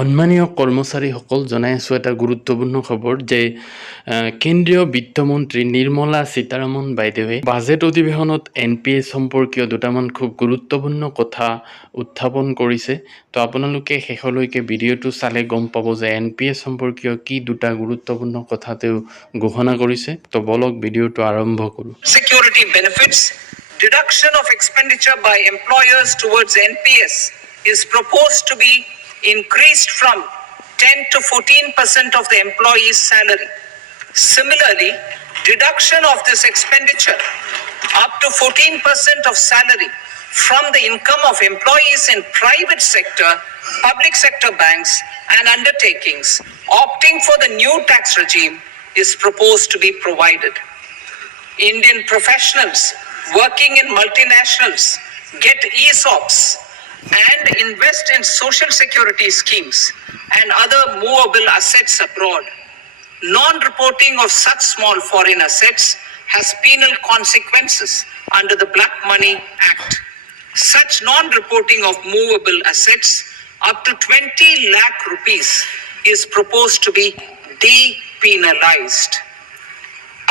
সম্মানীয় কৰ্মচাৰীসকল জনাই আছোঁ এটা গুৰুত্বপূৰ্ণ খবৰ যে কেন্দ্ৰীয় বিত্তমন্ত্ৰী নিৰ্মলা সীতাৰামন বাইদেৱে বাজেট অধিৱেশনত NPS সম্পৰ্কীয় দুটামান খুব গুৰুত্বপূৰ্ণ কথা উত্থাপন কৰিছে। তো আপোনালোকে শেষলৈকে ভিডিঅ'টো চালে গম পাব যে NPS সম্পৰ্কীয় কি দুটা গুৰুত্বপূৰ্ণ কথা তেওঁ ঘোষণা কৰিছে। তো বলক ভিডিঅ'টো আৰম্ভ কৰোঁ। Security benefits, deduction of expenditure by employers towards NPS is proposed to be increased from 10 to 14% of the employee's salary. Similarly, deduction of this expenditure up to 14% of salary from the income of employees in private sector, public sector banks and undertakings opting for the new tax regime is proposed to be provided. Indian professionals working in multinationals get ESOPs and invest in social security schemes and other movable assets abroad. Non-reporting of such small foreign assets has penal consequences under the Black Money Act. Such non-reporting of movable assets up to 20 lakh rupees is proposed to be depenalized.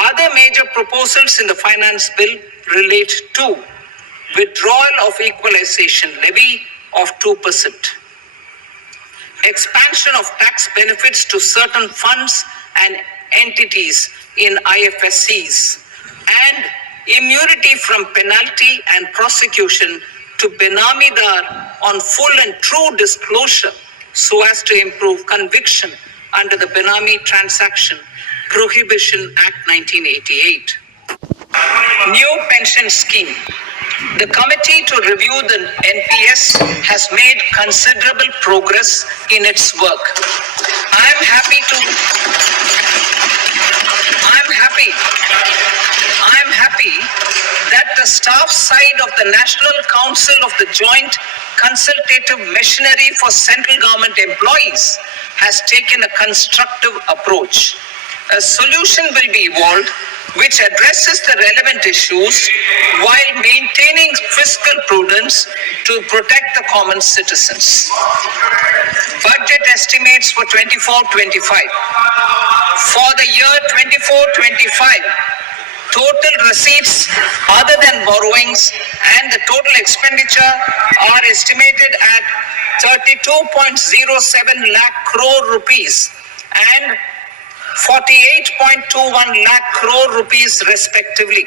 Other major proposals in the finance bill relate to withdrawal of equalization levy of 2%, expansion of tax benefits to certain funds and entities in IFSCs, and immunity from penalty and prosecution to Benamidar on full and true disclosure so as to improve conviction under the Benami Transaction Prohibition Act 1988. New pension scheme. The committee to review the NPS has made considerable progress in its work. I am happy that the staff side of the National Council of the Joint Consultative Machinery for Central Government Employees has taken a constructive approach. A solution will be evolved which addresses the relevant issues while maintaining fiscal prudence to protect the common citizens. Budget estimates for 24-25. For the year 24-25, total receipts other than borrowings and the total expenditure are estimated at 32.07 lakh crore rupees and 48.21 lakh crore rupees respectively.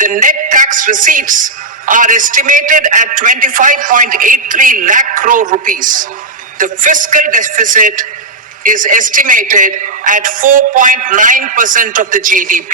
The net tax receipts are estimated at 25.83 lakh crore rupees. The fiscal deficit is estimated at 4.9% of the GDP.